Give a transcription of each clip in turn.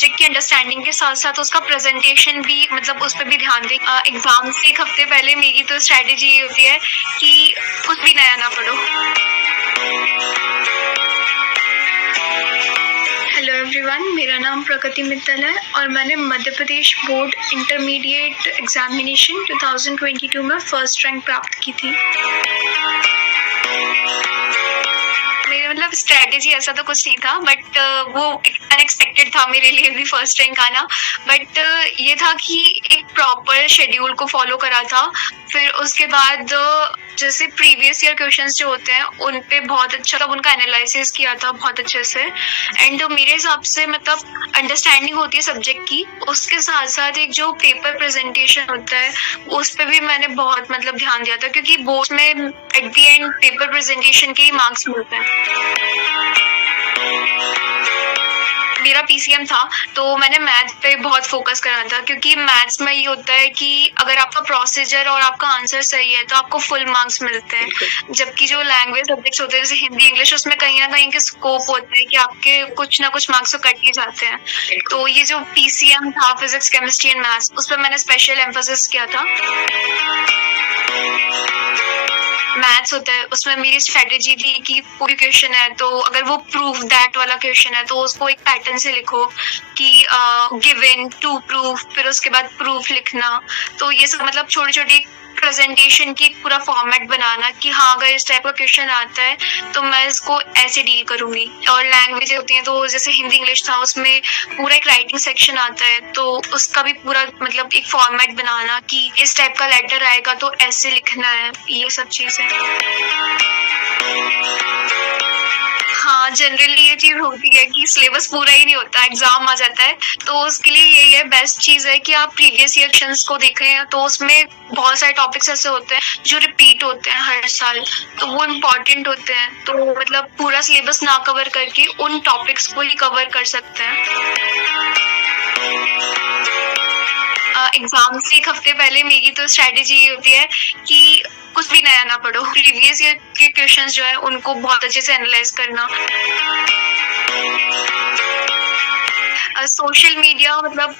Subject की understanding के साथ-साथ उसका प्रेज़ेंटेशन भी मतलब उस पे भी ध्यान दें। एग्ज़ाम से 1 हफ़्ते पहले मेरी तो स्ट्रैटेजी ये होती है कि कुछ भी नया ना पढ़ो। हेलो एवरीवन, मेरा नाम प्रकृति मित्तल है और मैंने Madhya Pradesh board intermediate examination 2022 में फर्स्ट रैंक प्राप्त की थी। मेरा मतलब स्ट्रैटेजी ऐसा तो कुछ नहीं था, बट वो अनएक्सपेक्टेड था मेरे लिए भी फर्स्ट रैंक आना। बट ये था कि एक प्रॉपर शेड्यूल को फॉलो करा था। फिर उसके बाद जैसे प्रीवियस ईयर क्वेश्चंस जो होते हैं उन पे बहुत अच्छा मतलब उनका एनालिसिस किया था बहुत अच्छे से। एंड मेरे हिसाब से मतलब अंडरस्टैंडिंग होती है सब्जेक्ट की, उसके साथ साथ एक जो पेपर प्रेजेंटेशन होता है उस पे भी मैंने बहुत मतलब ध्यान दिया था, क्योंकि बोर्ड में at the end paper presentation के ही मार्क्स मिलते हैं। मेरा पीसीएम था तो मैंने मैथ पे बहुत फोकस करा था, क्योंकि मैथ्स में ये होता है कि अगर आपका प्रोसीजर और आपका आंसर सही है तो आपको फुल मार्क्स मिलते हैं। जबकि जो लैंग्वेज सब्जेक्ट्स होते हैं जैसे हिंदी इंग्लिश, उसमें कहीं ना कहीं के स्कोप होता है कि आपके कुछ ना कुछ मार्क्स तो कट ही जाते हैं। तो ये जो पीसीएम था फिजिक्स केमिस्ट्री एंड मैथ्स, उस पर मैंने स्पेशल एम्फोसिस किया था। मैथ्स होता है उसमें मेरी स्ट्रेटेजी थी कि कोई क्वेश्चन है तो अगर वो प्रूफ दैट वाला क्वेश्चन है तो उसको एक पैटर्न से लिखो कि गिवन टू प्रूफ, फिर उसके बाद प्रूफ लिखना। तो ये सब मतलब छोटी छोटी प्रेजेंटेशन की पूरा फॉर्मेट बनाना कि हाँ अगर इस टाइप का क्वेश्चन आता है तो मैं इसको ऐसे डील करूंगी। और लैंग्वेज होती है तो जैसे हिंदी इंग्लिश था उसमें पूरा एक राइटिंग सेक्शन आता है, तो उसका भी पूरा मतलब एक फॉर्मेट बनाना कि इस टाइप का लेटर आएगा तो ऐसे लिखना है, ये सब चीजें। हाँ, जनरली ये चीज़ होती है कि सिलेबस पूरा ही नहीं होता, एग्ज़ाम आ जाता है, तो उसके लिए यही है बेस्ट चीज़ है कि आप प्रीवियस ईयर क्वेश्चंस को देखें, तो उसमें बहुत सारे टॉपिक्स ऐसे होते हैं जो रिपीट होते हैं हर साल, तो वो इम्पोर्टेंट होते हैं। तो मतलब पूरा सिलेबस ना कवर करके उन टॉपिक्स को ही कवर कर सकते हैं। एग्ज़ाम से 1 हफ़्ते पहले मेरी तो स्ट्रैटेजी ये होती है कि कुछ भी नया ना पढ़ो। प्रीवियस ईयर के क्वेश्चंस जो है उनको बहुत अच्छे से एनालाइज़ करना। सोशल मीडिया मतलब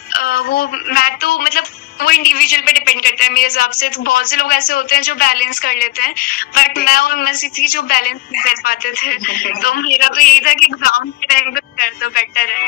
वो मैं तो मतलब वो इंडिविजुअल पे डिपेंड करता है मेरे हिसाब से। तो बहुत से लोग ऐसे होते हैं जो बैलेंस कर लेते हैं, बट मैं उनमें से थी जो बैलेंस नहीं कर पाते थे। तो मेरा तो यही था कि एग्ज़ाम के टाइम पे कर दो, बेटर है।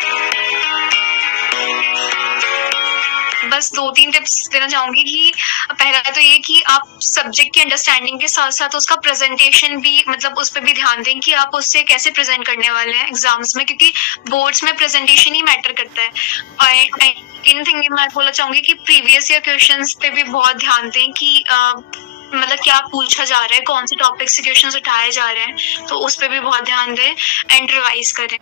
बस 2-3 टिप्स देना चाहूँगी कि पहला तो ये कि आप सब्जेक्ट की अंडरस्टैंडिंग के साथ-साथ उसका प्रेज़ेंटेशन भी मतलब उस पे भी ध्यान दें कि आप उससे कैसे प्रेज़ेंट करने वाले हैं एग्ज़ाम्स में, क्योंकि बोर्ड्स में प्रेज़ेंटेशन ही मैटर करता है। और सेकंड थिंग ये मैं बोलना चाहूँगी कि प्रीवियस ईयर क्वेश्चंस पे भी बहुत ध्यान दें कि मतलब क्या पूछा जा रहा है, कौन से टॉपिक से क्वेश्चंस उठाए जा रहे हैं, तो उस पे भी बहुत ध्यान दें एंड रिवाइज़ करें।